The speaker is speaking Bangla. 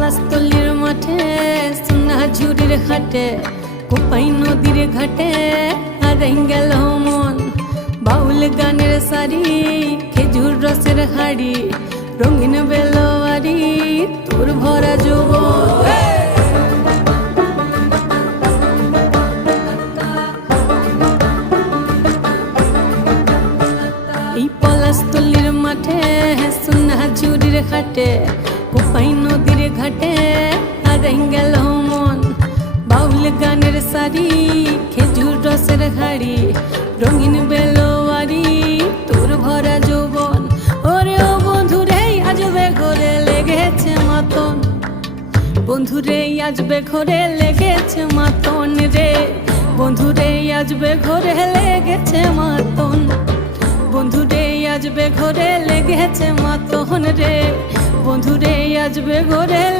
পলাশতলির মাঠে সোনাঝুরির ঘাটে কোপাই নদীর ঘাটে হারাই গেল মন। বাউল গানের শাড়ি খেজুর রসের হাড়ি রঙিন বেলোয়ারি তোর ভরা যৌবন। এই পলাশতলির মাঠে সোনাঝুরির ঘাটে কোপাই নদীর ঘাটে হারাই গেল মন। বাউল গানের শাড়ি খেজুর রসের হাড়ি রঙিন বেলোয়ারি তোর ভরা যৌবন। ওরে ও বন্ধুরে আজবে ঘরে লেগেছে মাতন, বন্ধুরে আজবে ঘরে লেগেছে মাতন রে, বন্ধুরে আজবে ঘরে লেগেছে মাতন, বন্ধুরে আজবে ঘরে লেগেছে মাতন রে, বন্ধুরে আজবে ঘরে।